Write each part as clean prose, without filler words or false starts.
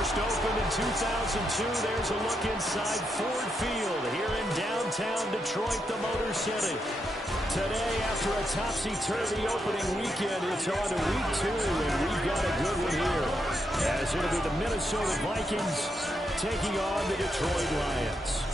First opened in 2002, there's a look inside Ford Field here in downtown Detroit, the Motor City. Today, after a topsy-turvy opening weekend, it's on to week 2, and we've got a good one here, as it'll be the Minnesota Vikings taking on the Detroit Lions.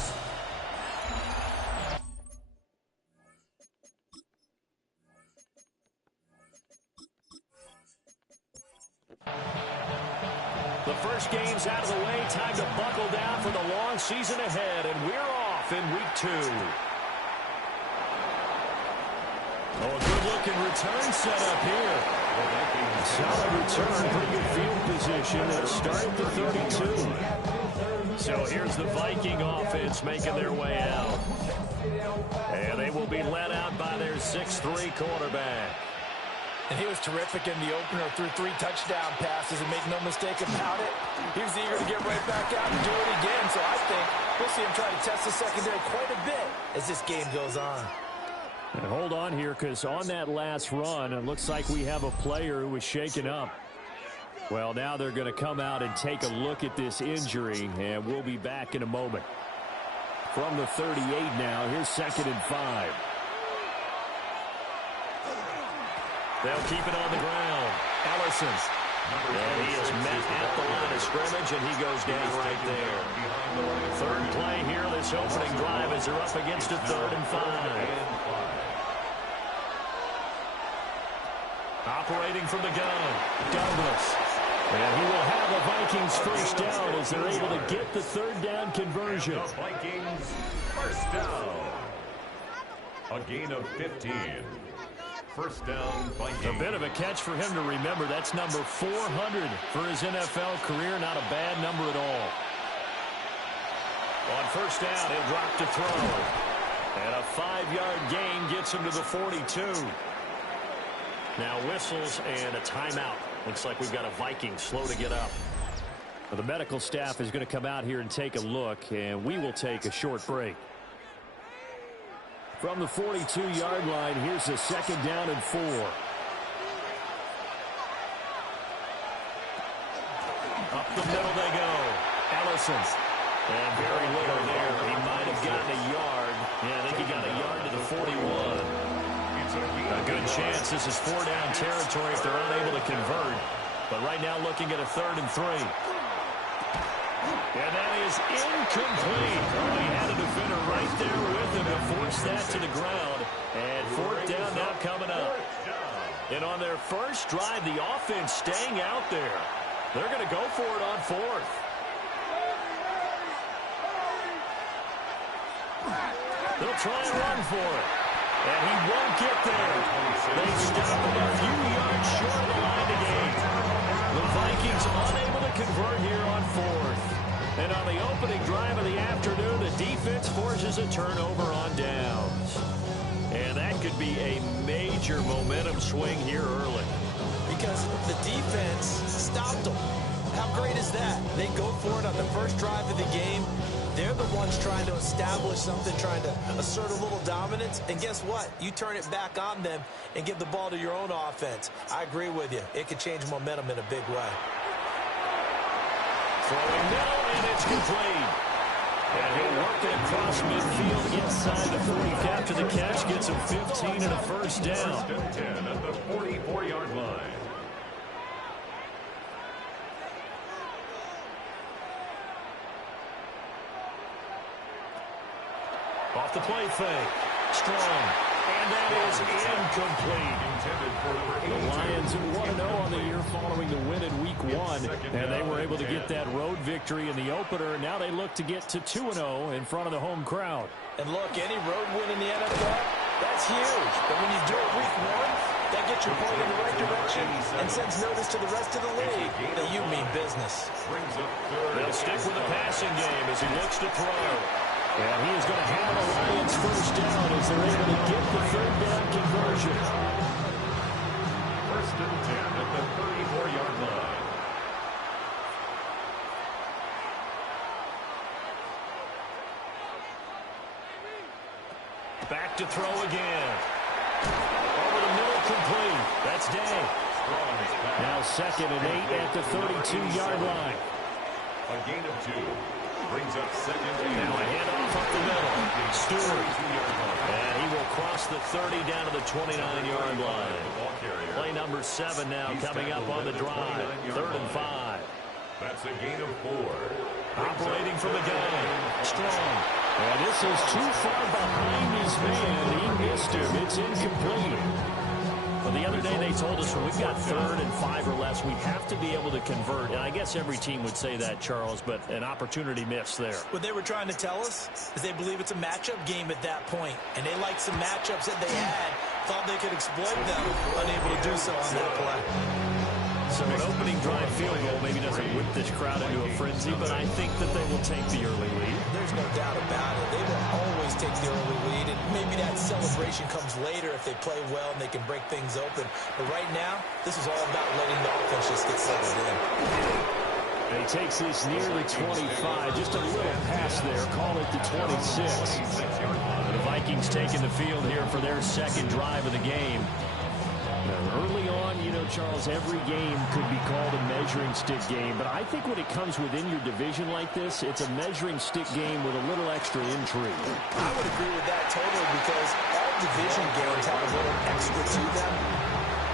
The first game's out of the way. Time to buckle down for the long season ahead, and we're off in week 2. Oh, a good-looking return set up here. Solid return, pretty good field position. It'll start at the 32. So here's the Viking offense making their way out. And they will be led out by their 6'3" quarterback. And he was terrific in the opener, threw 3 touchdown passes, and make no mistake about it, he was eager to get right back out and do it again. So I think we'll see him try to test the secondary quite a bit as this game goes on. And hold on here, because on that last run, it looks like we have a player who was shaken up. Well, now they're going to come out and take a look at this injury, and we'll be back in a moment. From the 38 now, here's 2nd and 5. They'll keep it on the ground. Ellison. And he is met at the line of scrimmage, and he goes down right there. Third play here, this opening drive, as they're up against a 3rd and 5. Operating from the gun, Douglas. And he will have the Vikings first down as they're able to get the 3rd down conversion. Vikings first down. A gain of 15. First down, Vikings. A bit of a catch for him to remember. That's number 400 for his NFL career. Not a bad number at all. On first down, he'll drop to throw. And a 5-yard gain gets him to the 42. Now whistles and a timeout. Looks like we've got a Viking slow to get up. Well, the medical staff is going to come out here and take a look, and we will take a short break. From the 42-yard line, here's a 2nd down and 4. Up the middle they go. Ellison. And very little there. He might have gotten a yard. Yeah, I think he got a yard to the 41. A good chance this is 4-down territory if they're unable to convert. But right now looking at a 3rd and 3. And that is incomplete. Oh, he had a defender right there with him to force that to the ground. And 4th down now coming up. And on their first drive, the offense staying out there. They're going to go for it on 4th. They'll try and run for it. And he won't get there. They stop him a few yards short of the line to gain. The Vikings unable to convert here on 4th. And on the opening drive of the afternoon, the defense forces a turnover on downs. And that could be a major momentum swing here early. Because the defense stopped them. How great is that? They go for it on the first drive of the game. They're the ones trying to establish something, trying to assert a little dominance. And guess what? You turn it back on them and give the ball to your own offense. I agree with you. It could change momentum in a big way. Throwing middle, and it's complete. And he'll work it across midfield inside the 40. After the catch, gets him 15 and a first down. First and 10 at the 44-yard line. Off the play fake. Strong. And that is incomplete. The Lions 1-0 on the year following the win in Week 1. And they were able to get that road victory in the opener. Now they look to get to 2-0 in front of the home crowd. And look, any road win in the NFL, that's huge. But when you do it Week 1, that gets your point in the right direction and sends notice to the rest of the league that you mean business. They'll stick with the passing game as he looks to throw. And he is going to hammer the Lions first down as they're able to get the 3rd down conversion. First and 10 at the 34-yard line. Back to throw again. Over the middle, complete. That's Day. Now 2nd and 8 at the 32-yard line. A gain of 2. Brings up second and now a handoff up the middle. Stewart. And he will cross the 30 down to the 29-yard line. Play number 7 now coming up on the drive. 3rd and 5. That's a gain of 4. Operating from the gun. Strong. And this is too far behind his man. He missed him. It's incomplete. Well, the other day they told us when we've got 3rd and 5 or less, we have to be able to convert. And I guess every team would say that, Charles, but an opportunity missed there. What they were trying to tell us is they believe it's a matchup game at that point. And they liked some matchups that they had, thought they could exploit them, unable to do so on that play. So an opening drive field goal maybe doesn't whip this crowd into a frenzy, but I think that they will take the early lead. There's no doubt about it. They will always take the early lead, and maybe that celebration comes later if they play well and they can break things open. But right now, this is all about letting the offense just get settled in. And he takes this near the 25, just a little pass there, call it the 26. The Vikings taking the field here for their 2nd drive of the game. Early on, you know, Charles, every game could be called a measuring stick game. But I think when it comes within your division like this, it's a measuring stick game with a little extra intrigue. I would agree with that totally because all division games have a little extra to them.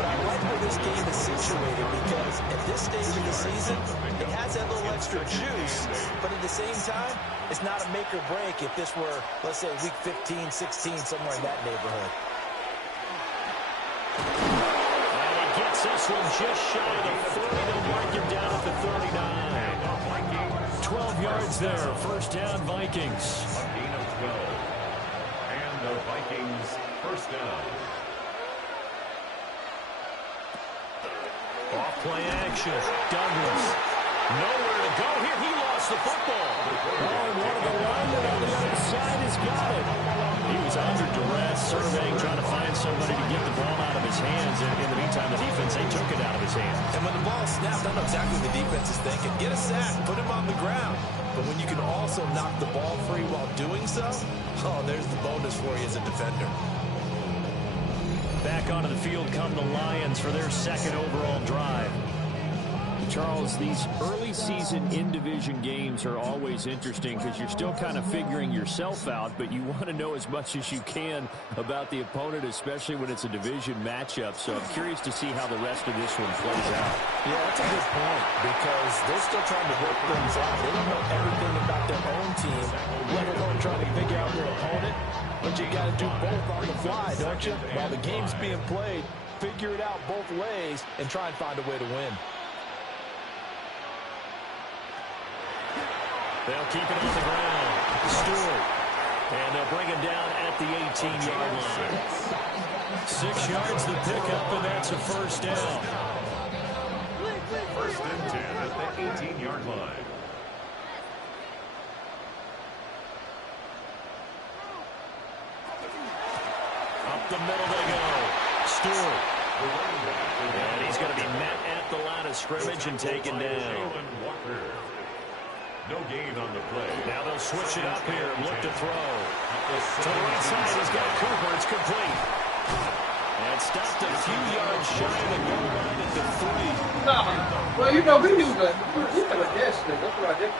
But I like where this game is situated because at this stage of the season, it has that little extra juice. But at the same time, it's not a make or break if this were, let's say, week 15, 16, somewhere in that neighborhood. And he gets this one just shy of the 30. They'll mark him down at the 39. 12 yards there. 1st down, Vikings. A gain of 12. And the Vikings 1st down. Off play action. Douglas. Nowhere to go here. He lost the football. Oh, and one of the linemen on the other side has got it. He was under duress, surveying, trying to find somebody to get the ball out of his hands. And in the meantime, the defense, they took it out of his hands. And when the ball snapped, I know exactly what the defense is thinking. Get a sack, put him on the ground. But when you can also knock the ball free while doing so, oh, there's the bonus for you as a defender. Back onto the field come the Lions for their 2nd overall drive. Charles, these early season in-division games are always interesting because you're still kind of figuring yourself out, but you want to know as much as you can about the opponent, especially when it's a division matchup. So I'm curious to see how the rest of this one plays out. Yeah, that's a good point because they're still trying to work things out. They don't know everything about their own team, let alone trying to figure out their opponent. But you got to do both on the fly, don't you? While the game's being played, figure it out both ways and try and find a way to win. They'll keep it on the ground. Stewart. And they'll bring him down at the 18-yard line. 6 yards the pickup, and that's a 1st down. 1st and 10 at the 18-yard line. Up the middle they go. Stewart. And he's going to be met at the line of scrimmage and taken down. No gain on the play. Now they'll switch it up here and look to throw. To the right side, he's got Cooper. It's complete. And stopped a few yards shy of the goal line at the 3. No. Well, you know, we use a dash thing. That's what I did.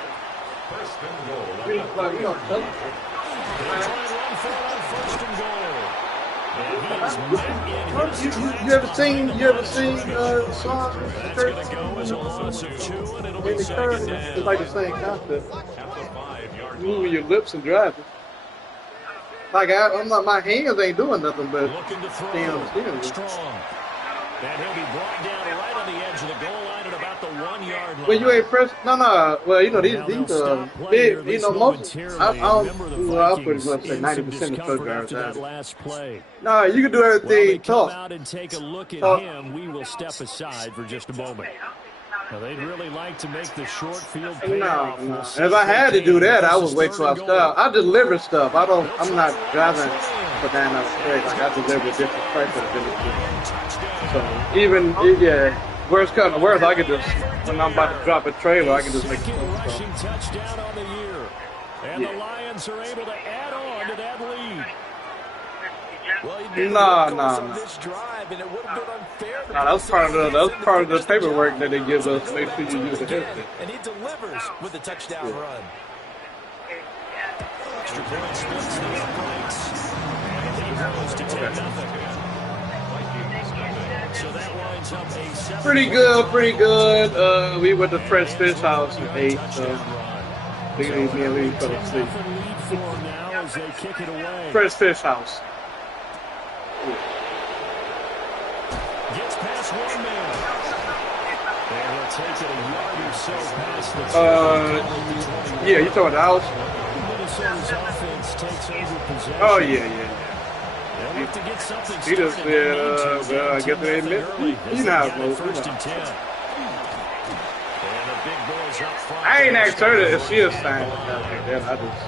1st and goal. We don't play, we don't play. They'll try and run for it on 1st and goal. And he is met in his You ever seen Sean That's going to go as a loss of 2, and it'll be in the curve? 2nd down. It's like the same concept. At the 5-yard line. Moving your lips and driving. Like I'm not, my hands ain't doing nothing but Looking to throw. Strong. And he'll be brought down right on the edge of the goal line at about the 1-yard line. Well, you ain't press. No. Well, you know these big. You know most. I'll pretty much say 90% of touchdowns. That last play. No, you can do everything Come tough. out and take a look at him. We will step aside for just a moment. Now, they'd really like to make the short field payoff. No. If I had to do that, I would wait till I stop. I deliver stuff. I'm not driving banana straight. Like I deliver different types of delivery. So even worst come to worst, I could just when I'm about to drop a trailer, I can just make a rushing touchdown on the year, and the Lions are able to add on to that lead. Well, he didn't Nah. on this drive, and it would have been unfair to Nah, that's part of the paperwork that they give us. Make sure you use the headset. and he delivers with a touchdown run. Extra point splits the uprights, and the lead goes to 10-0. So that winds up a 7. Pretty good. We went to Fresh Fish House and ate. So we fell asleep. Fresh Fish House. Gets past one man. And he'll take it a yard or so past the 20. Yeah, you talking about the house? Minnesota's offense takes over possession. Oh yeah. They'll look to get something He just said, I guess they admit he's not close. First and 10. And the big boys up front. I ain't asked her if she is signed. I just,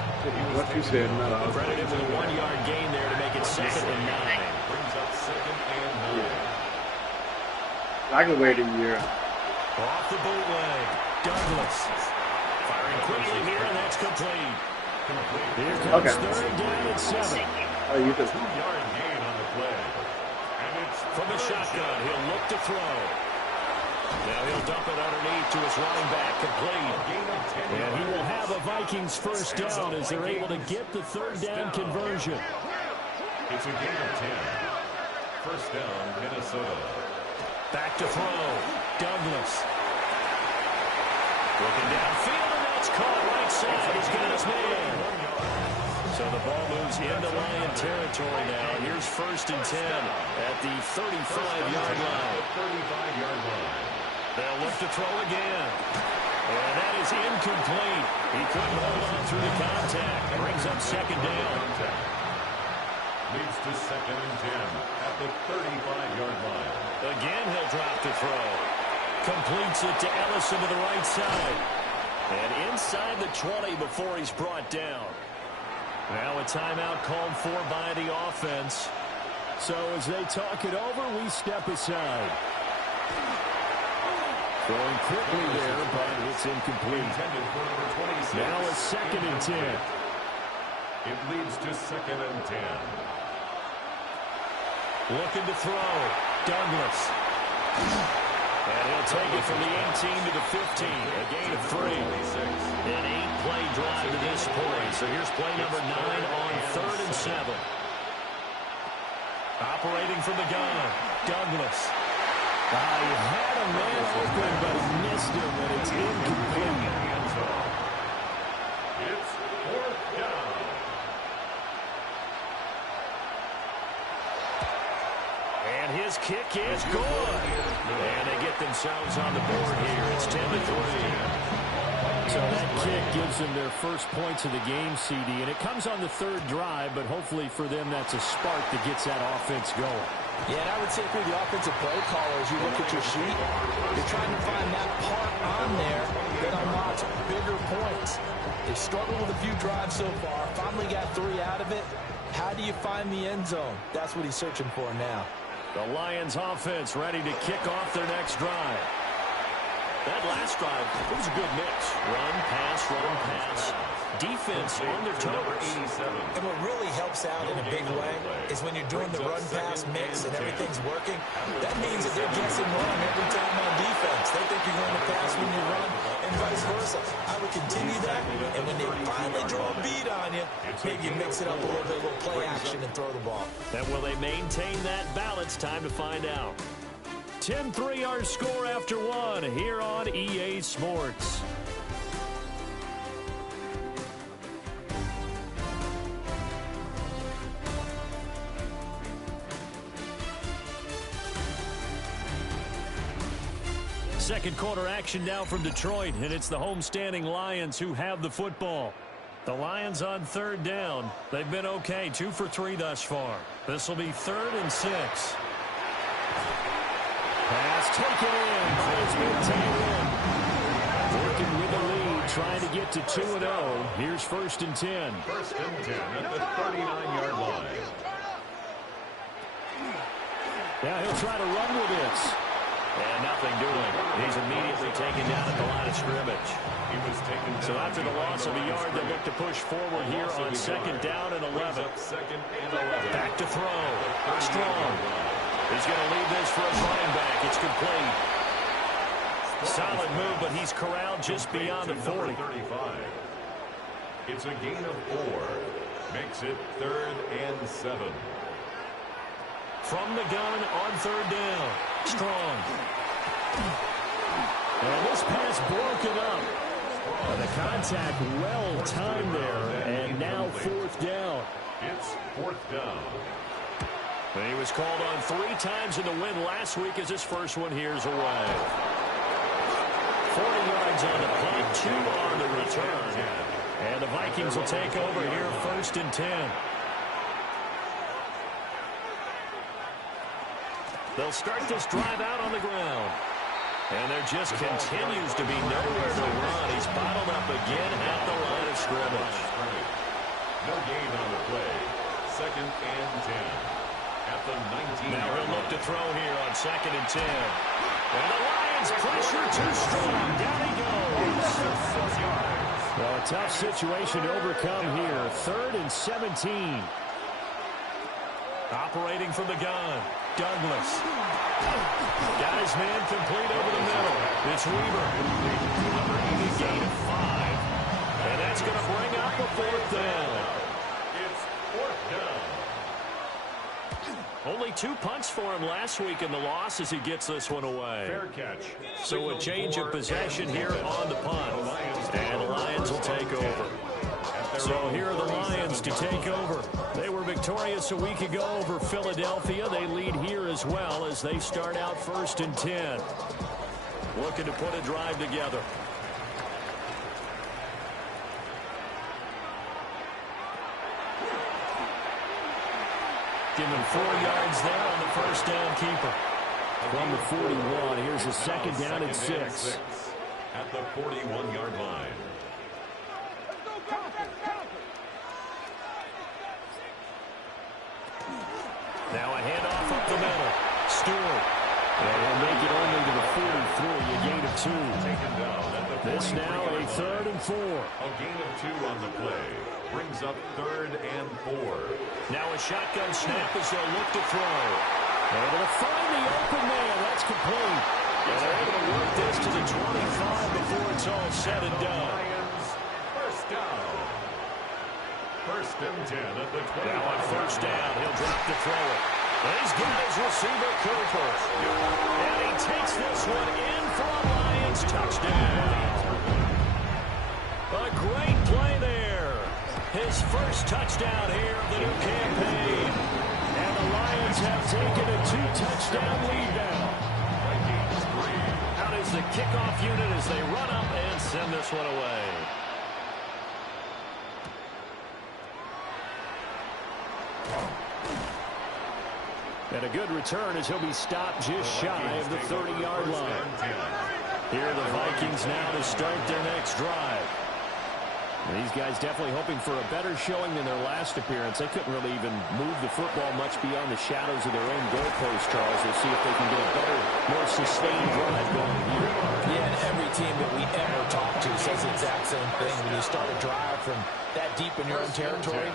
what she said, no. Credited with a 1-yard gain there to make it 2nd and 9. I can wait a year. Off the bootleg, Douglas. Firing quickly here, and that's complete. Here comes 3rd down and 7. Oh, you just 2-yard gain on the play. And it's From the shotgun, he'll look to throw. Now he'll dump it underneath to his running back, complete. And he will have a Vikings first down as they're able to get the 3rd down conversion. It's a gain of 10. First down, Minnesota. Back to throw, Douglas. Looking downfield, and that's caught right side. He's got his man. So the ball moves into Lion territory now. Here's 1st and 10 at the 35-yard line. 35-yard line. They'll look to throw again. And that is incomplete. He couldn't hold on through the contact. Brings up 2nd down. Leads to 2nd and 10 at the 35-yard line. Again, he'll drop to throw. Completes it to Ellison to the right side. And inside the 20 before he's brought down. Now a timeout called for by the offense. So as they talk it over, we step aside. Throwing quickly there, but it's incomplete. Now a 2nd and 10. It leads to 2nd and 10. Looking to throw. Douglas. And he'll take it from the 18 to the 15. A gain of 3. An 8-play drive to this point. So here's play number 9 on 3rd and 7. Operating from the gun. Douglas. He had a man open, but he missed him, and it's incomplete. It's 4th down. And his kick is good. And they get themselves on the board here. It's 10-3. So that kick gives them their first points of the game, CD. And it comes on the 3rd drive, but hopefully for them that's a spark that gets that offense going. Yeah, and I would say for the offensive play caller, as you look at your sheet, you're trying to find that part on there that unlocks bigger points. They've struggled with a few drives so far, finally got 3 out of it. How do you find the end zone? That's what he's searching for now. The Lions offense ready to kick off their next drive. That last drive, it was a good mix. Run, pass. Defense on their toes. And what really helps out in a big way is when you're doing the run-pass mix and everything's working, that means that they're guessing wrong every time on defense. They think you're going to pass when you run and vice versa. I would continue that, and when they finally draw a beat on you, maybe you mix it up a little play action and throw the ball. And will they maintain that balance? Time to find out. 10-3 our score after 1 here on EA Sports. Second quarter action now from Detroit, and it's the homestanding Lions who have the football. The Lions on 3rd down. They've been okay, 2 for 3 thus far. This will be 3rd and 6. Pass taken in. Working with the lead, trying to get to 2-0. Here's 1st and 10. 1st and 10 at the 39-yard line. Now he'll try to run with this. And nothing doing. He's immediately taken down at the line of scrimmage. He was taken down. So after the loss of a yard, they look to push forward here on 2nd down and 11. Second and 11. Back to throw. Strong. He's going to leave this for a running back. It's complete. Solid move, but he's corralled just beyond the 40. 35. It's a gain of 4. Makes it 3rd and 7. From the gun on 3rd down. Strong. And this pass broken up. The contact well timed there. And now 4th down. It's 4th down. And he was called on 3 times in the win last week as his first one here's away. 40 yards on the punt, 2 on the return. And the Vikings will take over here 1st and 10. They'll start this drive out on the ground. And there just continues to be nowhere to run. He's bottled up again at the line of scrimmage. No gain on the play. 2nd and 10. At the 19. Now he'll look to throw here on 2nd and 10. And the Lions pressure too strong. Down he goes. 6 yards. Well, a tough situation to overcome here. 3rd and 17. Operating from the gun. Douglas. Got his man complete over the middle. It's Weaver. A gain of 5. And that's going to bring up a 4th down. It's 4th down. Only 2 punts for him last week in the loss as he gets this one away. Fair catch. So a change of possession here on the punt. And the Lions will take over. So here are the Lions to take over. They were victorious a week ago over Philadelphia. They lead here as well as they start out 1st and 10. Looking to put a drive together. Give him 4 yards there on the 1st down keeper. From the 41, here's a 2nd down and 6. At the 41-yard line. Now a handoff up the middle. Stewart. And he'll make it only to the 43, a gain of 2. Taken down at the 43. This now a 3rd and 4. A gain of 2 on the play. Brings up 3rd and 4. Now a shotgun snap as they'll look to throw. Able to find the open man. That's complete. And they're able to work this to the 25 before it's all said and done. Lions, 1st down. 1st and 10 at the 25. Now on 1st down, he'll drop to throw it. And he's got his receiver, Cooper. And he takes this one in for a Lions touchdown. A great play there. His first touchdown here of the new campaign. And the Lions have taken a 2-touchdown lead now. Out is the kickoff unit as they run up and send this one away. And a good return as he'll be stopped just shy of the 30-yard line. Here are the Vikings now to start their next drive. And these guys definitely hoping for a better showing than their last appearance. They couldn't really even move the football much beyond the shadows of their own goalpost, Charles. We'll see if they can get a better, more sustained drive going here. Yeah, and every team that we ever talk to says the exact same thing. When you start a drive from that deep in your own territory,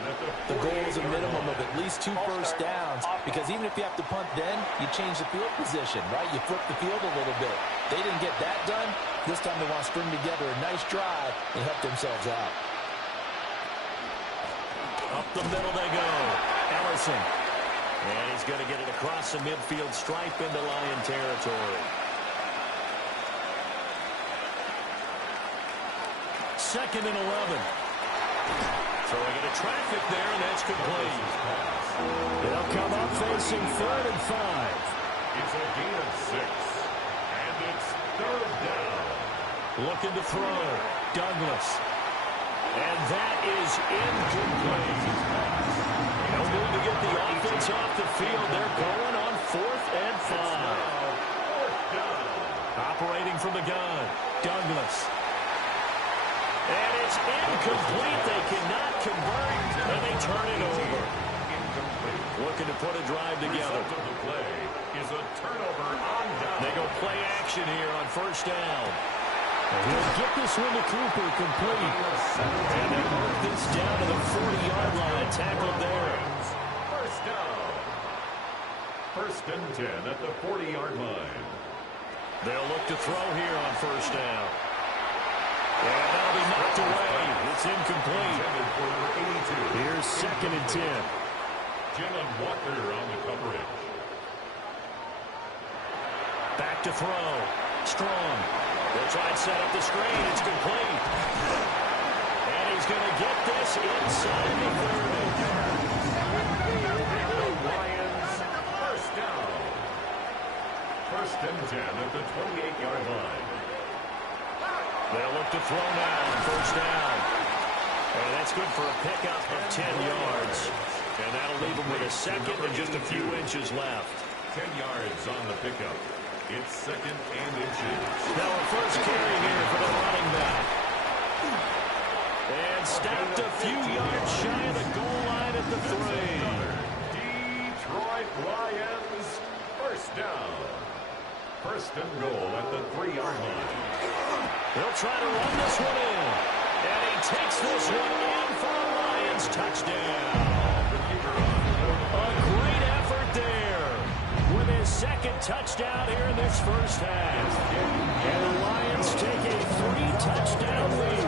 the goal is a minimum of at least 2 first downs, because even if you have to punt then, you change the field position, right? You flip the field a little bit. They didn't get that done. This time they want to string together a nice drive and help themselves out. Up the middle they go. Ellison. And he's going to get it across the midfield stripe into Lion territory. 2nd and 11. Throwing into traffic there, and that's complete. They'll come up facing 3rd and 5. It's a gain of 6. And it's 3rd down. Looking to throw. Douglas. And that is incomplete. No need to get the offense off the field. They're going on 4th and 5. Operating from the gun. Douglas. And it's incomplete. They cannot convert, and they turn it over. Incomplete. Looking to put a drive together. Result of the play is a turnover on down. They go play action here on first down. And he'll get this one to Cooper complete. And they work this down to the 40-yard line. Tackled there. First down. First and 10 at the 40-yard line. They'll look to throw here on first down. And that'll be knocked away. It's incomplete. Here's second and 10. Jalen Walker on the coverage. Back to throw. Strong. They'll try and set up the screen. It's complete. And he's going to get this inside the 30. The Lions first down. First and 10 at the 28-yard line. They'll look to throw now on first down. And that's good for a pickup of 10 yards. And that'll leave him with a second and just a few inches left. 10 yards on the pickup. It's second and inches. Now a first carry here for the running back. And stopped a few yards shy of the goal line at the 3. Detroit Lions first down. First and goal at the 3-yard line. They'll try to run this one in. And he takes this one in for a Lions touchdown. A great effort there with his second touchdown here in this first half. And the Lions take a 3-touchdown lead.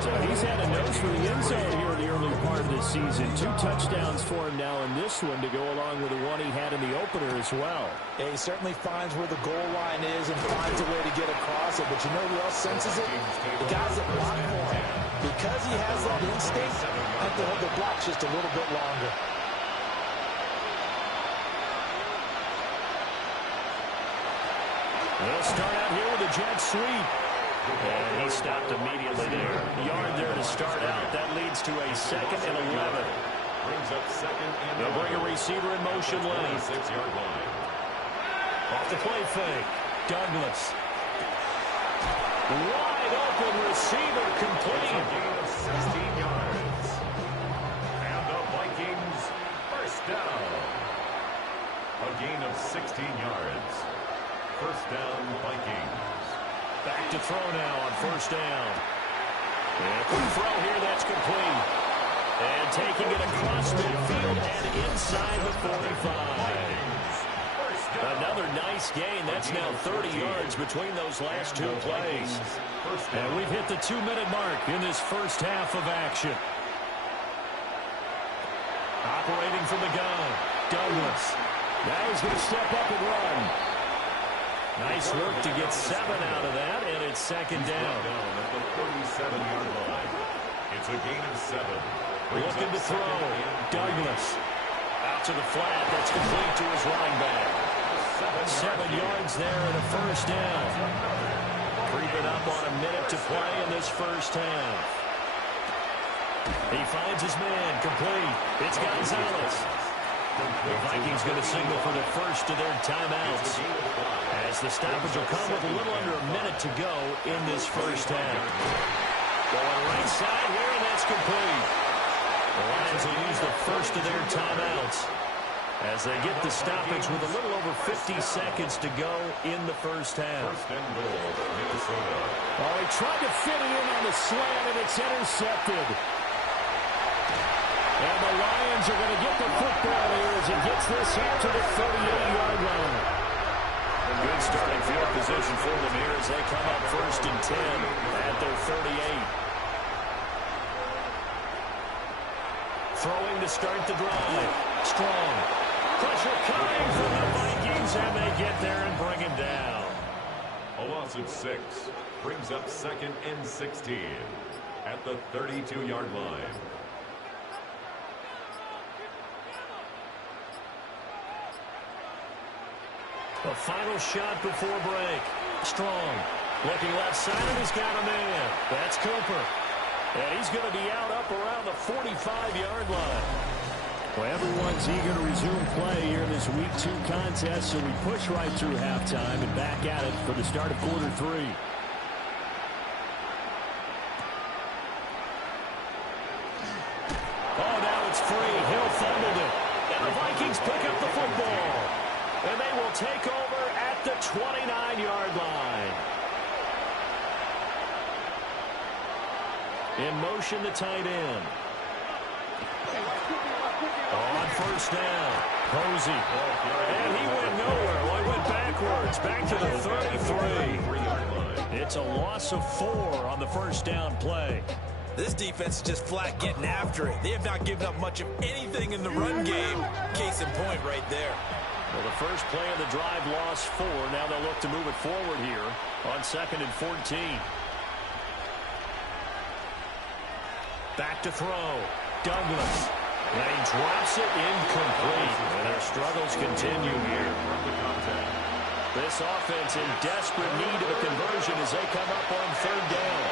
So he's had a nose for the end zone here in the early part of this season. 2 touchdowns for him now in this one to go along with the one he had in the opener as well. Yeah, he certainly finds where the goal line is and finds a way to get across it. But you know who else senses it? The guys that block for him. Because he has that instinct, I have to hold the block just a little bit longer. They'll start out here with a jet sweep. And he stopped immediately there. Yard there to start out. That leads to a second and 11. Brings up second and They'll bring a receiver in motion lane. 6-yard line. Off the play fake. Douglas. Wide open receiver complete. A gain of 16 yards. And the Vikings first down. A gain of 16 yards. First down, Vikings. Back to throw now on first down. And a quick throw here, that's complete. And taking it across midfield and inside the 45. Another nice gain. That's now 30 yards between those last 2 plays. And we've hit the 2-minute mark in this first half of action. Operating from the gun, Douglas. Now he's going to step up and run. Nice work to get 7 out of that, and it's second down. At the 37-yard line. It's a gain of 7. Looking to throw. Douglas. Out to the flat. That's complete to his running back. 7 yards there and a first down. Creeping up on a minute to play in this first half. He finds his man. Complete. It's Gonzalez. The Vikings going to signal for the first of their timeouts, as the stoppage will come with a little under a minute to go in this first half. Going right side here, and that's complete. The Lions will use the first of their timeouts as they get the stoppage with a little over 50 seconds to go in the first half. First and goal, Minnesota. Oh, he tried to fit it in on the slant, and it's intercepted. And the Lions are going to get the football here as he gets this up to the 38-yard line. Good starting field position for them here as they come up first and 10 at their 38. Throwing to start the drive. Strong. Pressure coming from the Vikings, and they get there and bring him down. A loss of 6 brings up second and 16 at the 32-yard line. A final shot before break. Strong. Looking left side, and he's got a man. That's Cooper. And he's going to be out up around the 45-yard line. Well, everyone's eager to resume play here in this Week 2 contest, so we push right through halftime and back at it for the start of quarter 3. Oh, now it's free. Hill fumbled it. And the Vikings pick up the football. And they will will take over at the 29-yard line. In motion, the tight end. On first down, Posey. And he went nowhere. Well, he went backwards, back to the 33. It's a loss of 4 on the first down play. This defense is just flat getting after it. They have not given up much of anything in the run game. Case in point right there. Well, the first play of the drive lost 4. Now they'll look to move it forward here on 2nd and 14. Back to throw. Douglas. And he drops it incomplete. And their struggles continue here. This offense in desperate need of a conversion as they come up on 3rd down.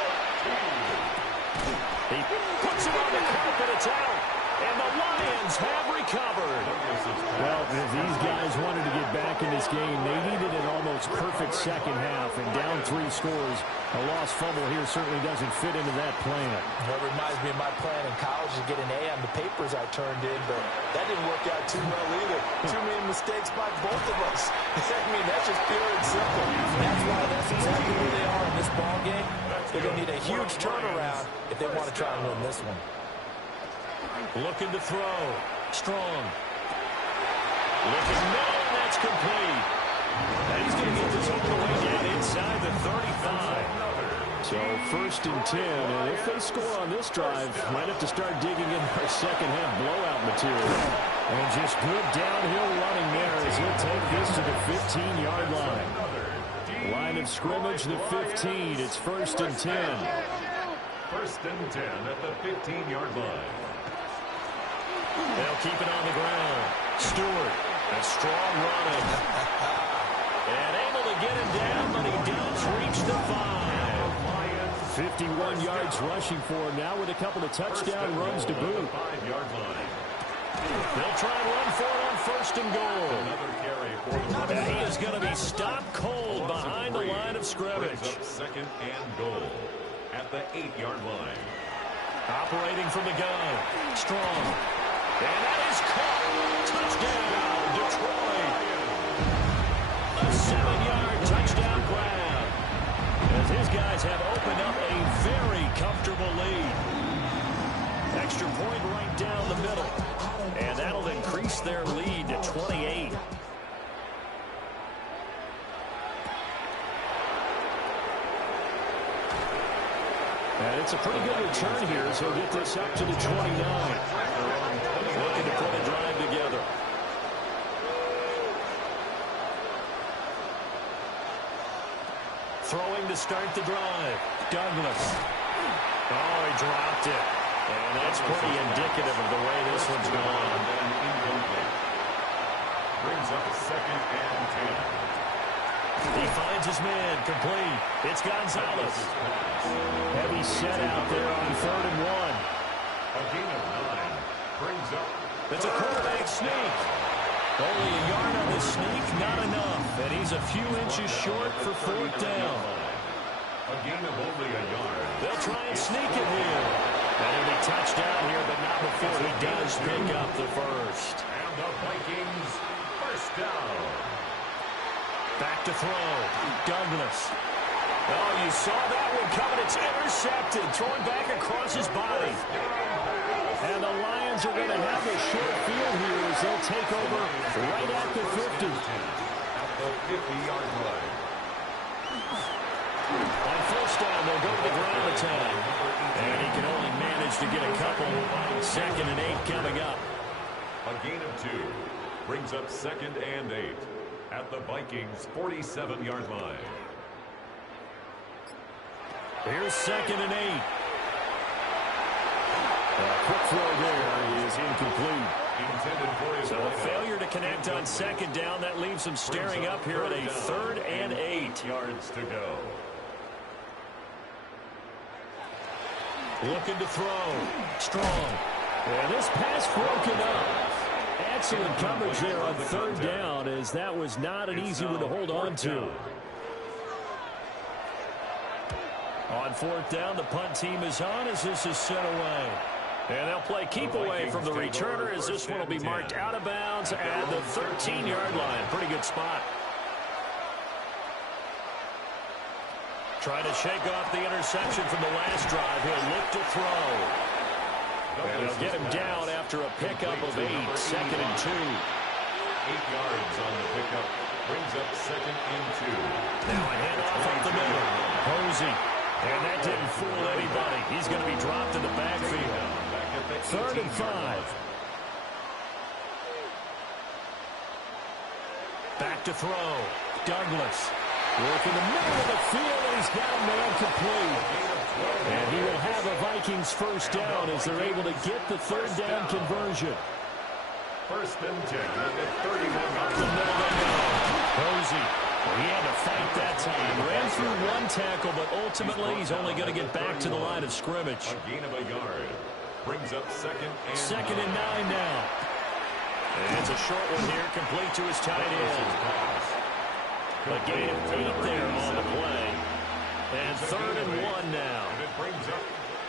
He puts it on the carpet. It's out. And the Lions have recovered. Well, if these guys wanted to get back in this game, they needed an almost perfect second half. And down 3 scores, a lost fumble here certainly doesn't fit into that plan. That reminds me of my plan in college to get an A on the papers I turned in, but that didn't work out too well either. Too many mistakes by both of us. I mean, that's just pure and simple. That's why that's exactly where they are in this ball game. They're going to need a huge turnaround if they want to try and win this one. Looking to throw. Strong. Looking middle, and that's complete. And he's going to get this all the way down inside the 35. So 1st and 10, and if they score on this drive, might have to start digging in our second half blowout material. And just good downhill running there as he'll take this to the 15-yard line. Line of scrimmage, the 15. It's 1st and 10. 1st and 10 at the 15-yard line. They'll keep it on the ground. Stewart, a strong running. And able to get him down, but he does reach the 5. 51 yards rushing for him now with a couple of touchdown runs to boot. 5-yard line. They'll try and run for it on 1st and goal. Another carry for the And he is going to be stopped cold behind the line of scrimmage. 2nd and goal at the 8-yard line. Operating from the gun. Strong. And that is caught. Touchdown, Detroit. A 7-yard touchdown grab. As his guys have opened up a very comfortable lead. Extra point right down the middle. And that'll increase their lead to 28. And it's a pretty good return here, so he'll get this up to the 29. Looking to put a drive together. Throwing to start the drive. Douglas. Oh, he dropped it. And that's pretty indicative of the way this one's gone. Brings up 2nd and 10. He finds his man. Complete. It's Gonzalez. Heavy set out there on 3rd and 1. A gain of 9 brings up. It's a quarterback sneak. Only a yard on the sneak, not enough. And he's a few inches short for 4th down. A gain of only a yard. They'll try and sneak it here. And he'll be touchdown here, but not before he does pick up the first. And the Vikings, 1st down. Back to throw. Douglas. Oh, you saw that one coming. It's intercepted. Thrown back across his body. And the Lions are going to have a short field here as they'll take over right at the 50. At the 50-yard line. On 1st down, they'll go to the ground attack. And he can only manage to get a couple. 2nd and 8 coming up. A gain of 2 brings up 2nd and 8 at the Vikings' 47-yard line. Here's 2nd and 8. Quick throw there is incomplete. Intended for his So a failure to connect on 2nd down. That leaves him staring up here at a 3rd and 8. yards to go. Looking to throw. Strong. And this pass broken up. Excellent coverage there on 3rd down, as that was not an easy one to hold on to. On 4th down, the punt team is on as this is sent away. And they'll play keep away from the returner as this one will be marked out of bounds at the 13-yard line. Pretty good spot. Trying to shake off the interception from the last drive. He'll look to throw. And they'll get him down after a pickup of 8, 2nd and 2. 8 yards on the pickup. Brings up 2nd and 2. Now a handoff up the middle. Posey. And that didn't fool anybody. He's going to be dropped in the backfield. 3rd and 5. Back to throw. Douglas. Work in the middle of the field, and he's got a man complete. And he will have a Vikings first down as they're able to get the 3rd down conversion. 1st and 10 at the 31-yard line. Posey. He had to fight that time. Ran through one tackle, but ultimately he's only going to get back to the line of scrimmage. A gain of a yard. Brings up 2nd and 9 now. And it's a short one here, complete to his tight end. A gain of 8 there on the play. And 3rd and 1 now. It brings up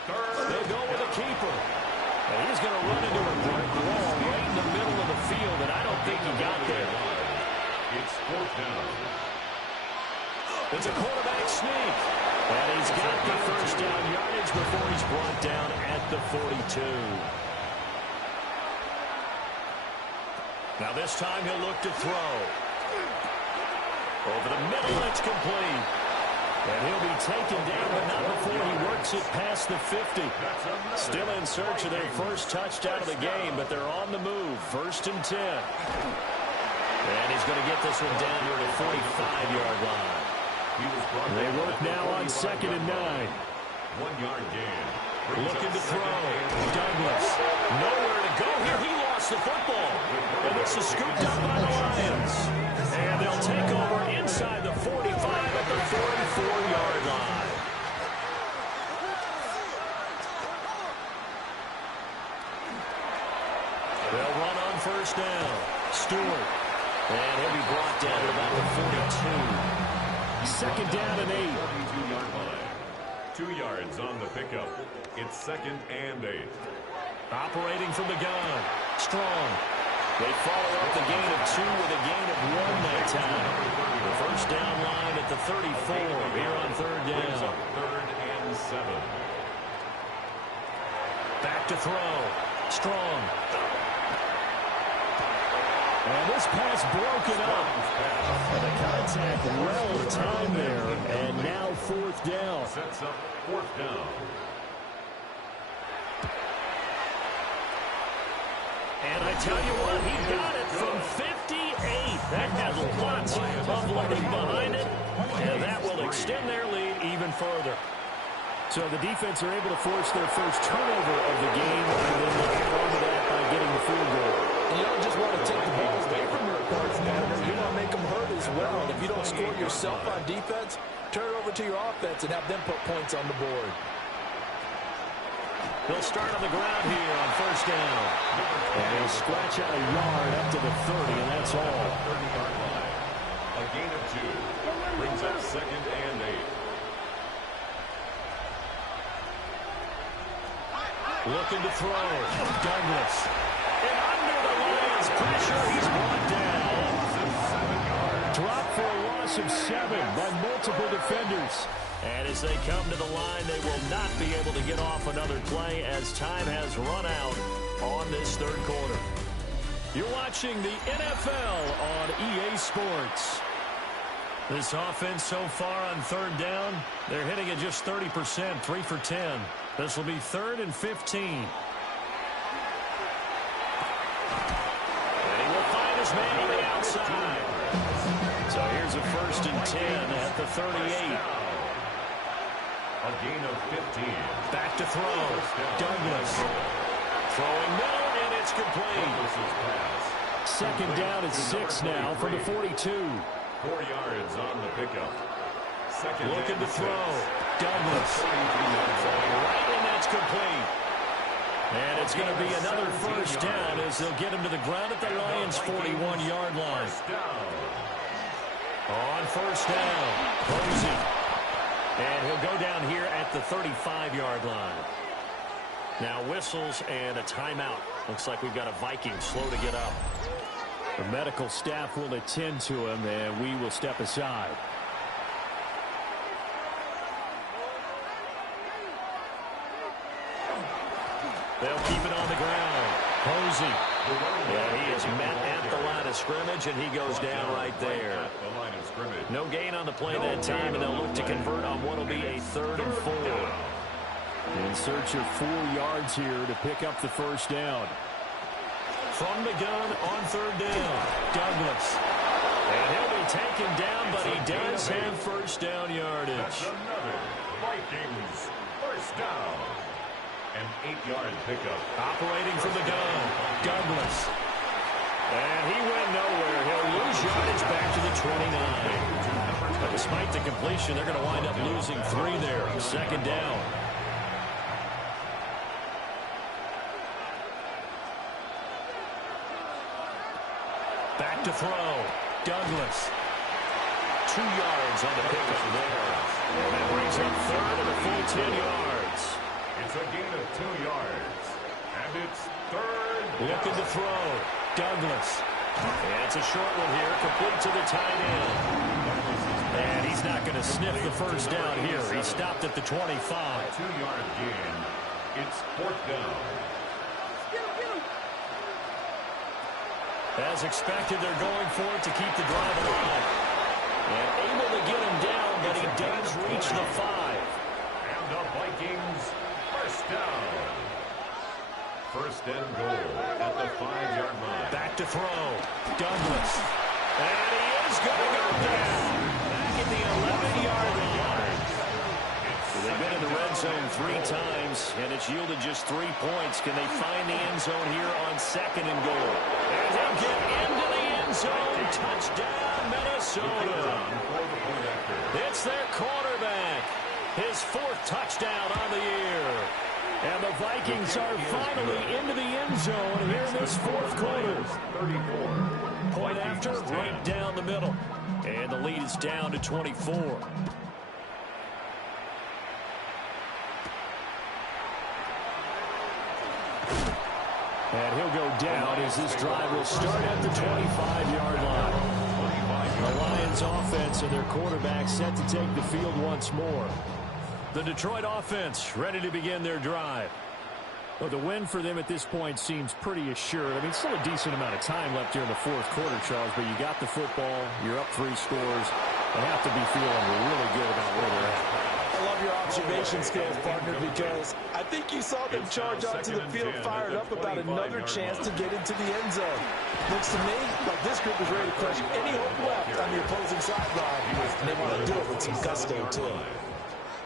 3rd. They go with a keeper. And he's going to run into a brick wall right in the middle of the field, and I don't think he got there. It's 4th down. It's a quarterback sneak. And he's got the first down yardage before he's brought down at the 42. Now this time he'll look to throw. Over the middle, it's complete. And he'll be taken down, but not before he works it past the 50. Still in search of their first touchdown of the game, but they're on the move. 1st and 10. And he's going to get this one down near the 45-yard line. They work now on 2nd and 9. 1-yard gain. Looking to throw. Douglas. Nowhere to go here. He lost the football. And this is scooped up by the Lions. And they'll take over inside the 45 at the 44-yard line. They'll run on 1st down. Stewart. And he'll be brought down at about the 42. 2nd down and 8. 42-yard line. 2 yards on the pickup. It's 2nd and 8. Operating from the gun. Strong. They follow up the gain of 2 with a gain of 1 that time. The first down line at the 34 here on 3rd down. 3rd and 7. Back to throw. Strong. And this pass broken up. And the contact well timed there. And now 4th down. Sets up 4th down. And I tell you what, he got it from 58. That has lots of loading behind it. And that will extend their lead even further. So the defense are able to force their first turnover of the game, and then they'll add on to that by getting the field goal. You don't just want to take the ball away from your opponent's partner. You want to make them hurt as well. And if you don't score yourself on defense, turn it over to your offense and have them put points on the board. They'll start on the ground here on 1st down. And he'll scratch out a yard up to the 30, and that's all. 30-yard line. A gain of 2. Brings up 2nd and 8. Looking to throw. Douglas. And under the Lions' pressure, he's brought down. Dropped for a loss of 7 by multiple defenders. And as they come to the line, they will not be able to get off another play as time has run out on this 3rd quarter. You're watching the NFL on EA Sports. This offense so far on 3rd down, they're hitting at just 30%, 3 for 10. This will be 3rd and 15. And he will find his man on the outside. So here's a 1st and 10 at the 38. A gain of 15. Back to throw. Douglas. Throwing middle, and it's complete. 2nd down at 6 now from the 42. 4 yards on the pickup. 2nd looking to throw. Douglas. Right, and that's complete. And it's going to be another 1st down as they'll get him to the ground at the Lions' 41-yard line. On 1st down, Posey. And he'll go down here at the 35-yard line. Now whistles and a timeout. Looks like we've got a Viking slow to get up. The medical staff will attend to him, and we will step aside. They'll keep it on the ground. Posey. Yeah, he is met at the line of scrimmage, and he goes down right there. No gain on the play that time, and they'll look to convert on what will be a 3rd and 4. In search of 4 yards here to pick up the first down. From the gun on 3rd down, Douglas. And he'll be taken down, but he does have first down yardage. That's another Vikings first down. An 8-yard pickup. Operating from the gun, Douglas. And he went nowhere. He'll lose yardage back to the 29. But despite the completion, they're going to wind up losing 3 there. 2nd down. Back to throw. Douglas. 2 yards on the pickup there. And that brings up 3rd and a full 10 yards. It's a gain of 2 yards. And it's 3rd. Looking to throw. Douglas. And it's a short one here, complete to the tight end. And he's not going to sniff the first down here. He stopped at the 25. 2-yard gain. It's 4th down. As expected, they're going for it to keep the drive alive. And able to get him down, but he does reach the 5. And the Vikings first down. 1st and goal at the 5-yard line. Back to throw. Douglas. And he is going to go down. Back at the 11-yard line. They've been in the red zone 3 times, and it's yielded just 3 points. Can they find the end zone here on 2nd and goal? And they'll get into the end zone. Touchdown, Minnesota. It's their quarterback. His 4th touchdown on the year. And the Vikings are finally into the end zone here in this 4th quarter. 34. Point after, right down the middle. And the lead is down to 24. And he'll go down as this drive will start at the 25-yard line. The Lions offense and their quarterback set to take the field once more. The Detroit offense ready to begin their drive. Well, the win for them at this point seems pretty assured. I mean, still a decent amount of time left here in the 4th quarter, Charles, but you got the football, you're up 3 scores. They have to be feeling really good about where they're at. I love your observation skills, partner, because I think you saw them charge onto the field fired up about another chance to get into the end zone. Looks to me like this group is ready to crush any hope left on the opposing sideline, and they want to do it with some gusto, too.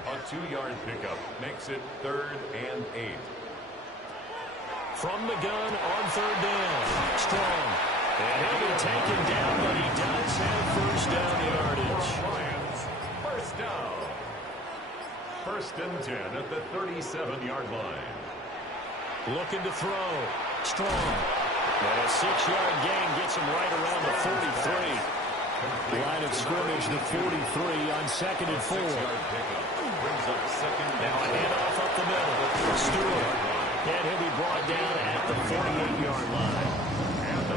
A 2-yard pickup makes it 3rd and 8. From the gun on 3rd down. Strong. And he'll be taken down, but he does have first down yardage. Lions, first down. 1st and 10 at the 37-yard line. Looking to throw. Strong. And a 6-yard gain gets him right around the 43. Line of scrimmage, the 43 on 2nd and 4. Brings up 2nd. Now a handoff up the middle. Stewart. And he'll be brought down at the 48-yard line.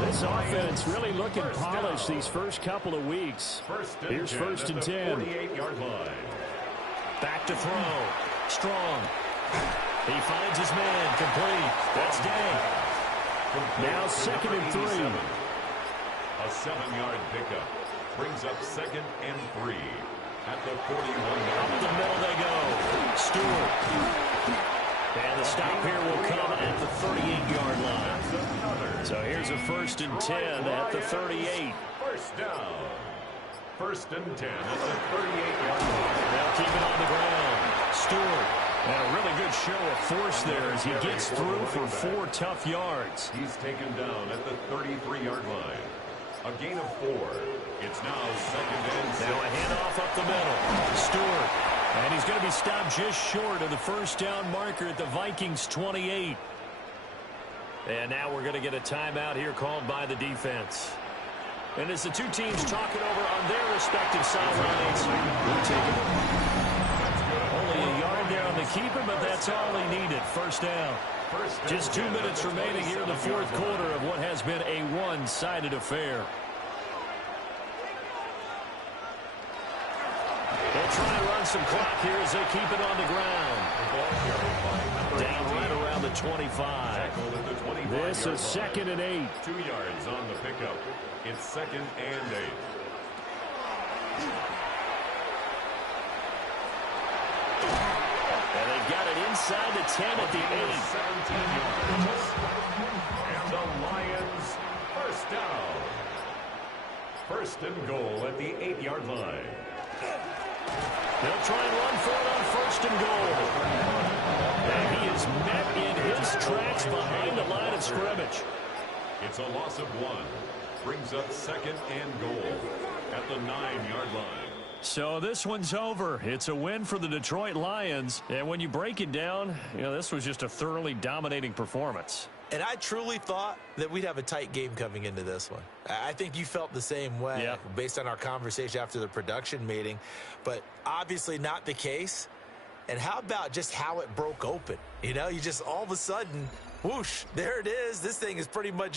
This offense really looking polished these first couple of weeks. Here's 1st and 10. 48-yard line. Back to throw. Strong. He finds his man. Complete. That's Day. Now 2nd and 3. A 7-yard pickup. Brings up 2nd and 3. At the 41-yard Up the middle they go. Stewart. And the stop here will come at the 38-yard line. So here's a 1st and 10 at the 38. First down. 1st and 10 at the 38-yard line. They'll keep it on the ground. Stewart. And a really good show of force there as he gets through for 4 tough yards. He's taken down at the 33-yard line. A gain of 4. It's now 2nd and 6. Now a handoff up the middle. Stewart. And he's going to be stopped just short of the first down marker at the Vikings 28. And now we're going to get a timeout here called by the defense. And as the 2 teams talk it over on their respective sidelines, we're taking only a yard there on the keep him, but that's all he needed. First down. Just 2 minutes remaining here in the fourth quarter of what has been a one-sided affair. They'll try and run some clock here as they keep it on the ground. Down right around the 25. This is 2nd and 8. 2 yards on the pickup. It's 2nd and 8. And they've got it inside the 10 at the 8. 17 yards. And the Lions first down. First and goal at the 8-yard line. They'll try and run for it on first and goal. And he is met in his tracks behind the line of scrimmage. It's a loss of 1. Brings up 2nd and goal at the 9-yard line. So this one's over. It's a win for the Detroit Lions. And when you break it down, this was just a thoroughly dominating performance. And I truly thought that we'd have a tight game coming into this one. I think you felt the same way based on our conversation after the production meeting. But obviously not the case. And how about just how it broke open? You just all of a sudden, whoosh, there it is. This thing is pretty much